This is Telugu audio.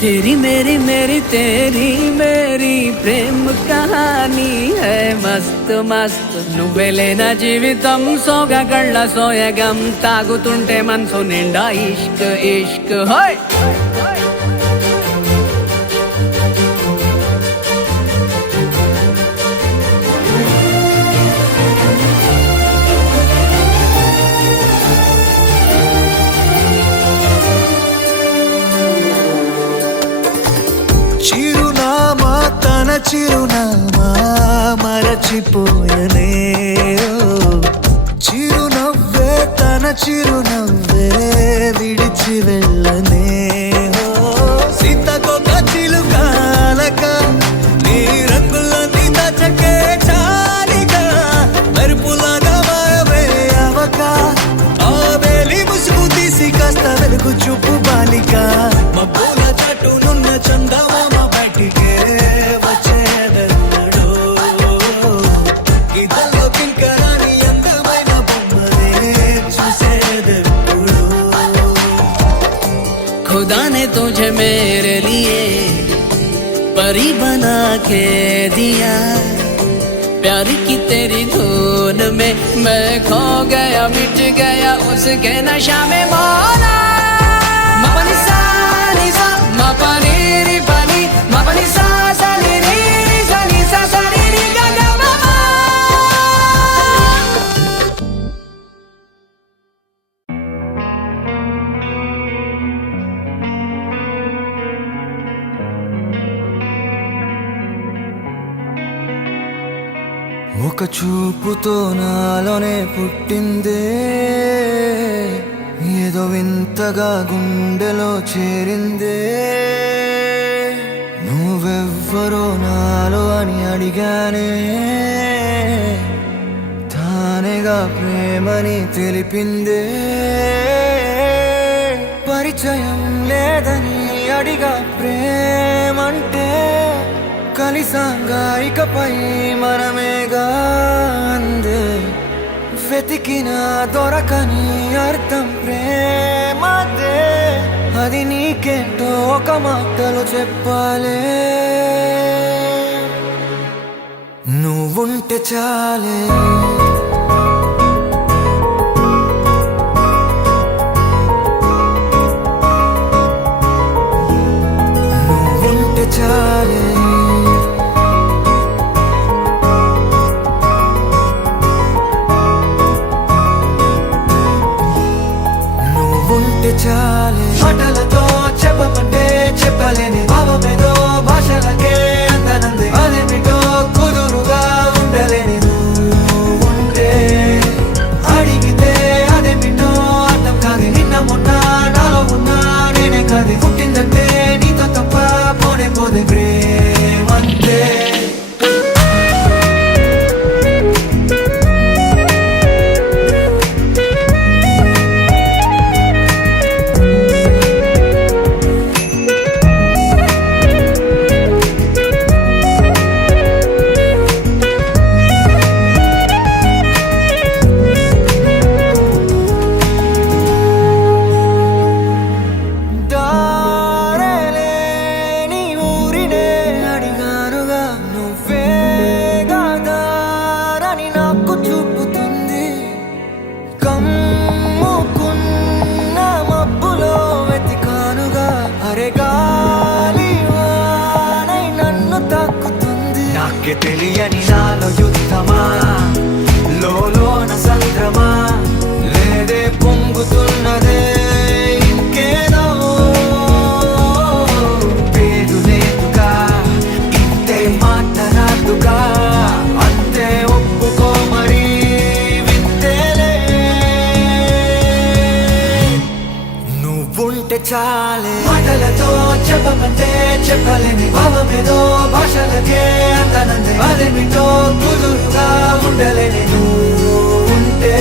तेरी मेरी मेरी तेरी मेरी प्रेम कहानी है मस्त मस्त నువ్వేలేన జీవితం సోగగళ్ళ సోయగం తాగుతుంటే మనసు నిండా ఇష్క్ ఇష్క్ హోయ్ చిరునామా తన చిరునామా మరచిపోయనే చిరునవ్వే తన చిరునవ్వే విడిచి వెళ్ళనే సీతకొక చిలుకాలక నీ రంగులన్నీ దచకే చాలిగా మెరుపులాగా మాయమే అవక ఆ వేలి ముసుగు తీసి కాస్త వెలుగు చూపు బాలిక మబ్బుల చాటునున్న చందమామ బయటికే వచ్చేదెన్నడో ఇదల్లో కింకరాని అందమైన బొమ్మనే చూసేదెప్పుడు खुदा ने तुझे मेरे लिए परी बना के दिया प्यार की तेरी धुन में मैं खो गया मिट गया उसके नशा में मौला मपनी सा नी सा मपनी री पनी मपनी सा सा नी री सा नी सा सा नी री गा गा मा मा ఒక చూపుతో నాలోనే పుట్టిందే ఏదో వింతగా గుండెలో చేరిందే నువ్వెవ్వరో నాలో అని అడిగానే తానేగా ప్రేమని తెలిపిందే పరిచయం లేదని అడిగా ప్రేమంటే కలిసాంగా ఇకపై మనమేగా అందే వెతికిన దొరకని అర్థం ప్రేమదే అది నీకేంటో ఒక మాటలో చెప్పాలే నువ్వుంటే చాలే నువ్వుంటే చాలే చాలే మాటలతో చెప్పమంటే చెప్పలేని భావమేదో భాషలకే అందనంది అదేమిటో కుదురుగా ఉండలేని ఉంటే అడిగితే అదేమిటో అర్థం కాదు నిన్న మొన్న నాలో ఉన్నా నేనే కాదు పుట్టిందంటే నీతో తప్ప పోనే పోదే ప్రేమంతే తెలియని నాలో యుద్ధమా లోన సంద్రమా లేదే పొంగుతున్నదే ఇంకేదో పేరు లేదుగా ఇంతే మాట రాదుగా అంతే ఒప్పుకో మరి వింతేలే నువ్వుంటే చాలే మాటలతో చెప్పమంటే చెప్పలేని భావమేదో భాషలకే అందనందే అదేమిటో కుదురుగా ఉండలేని నువ్వు ఉంటే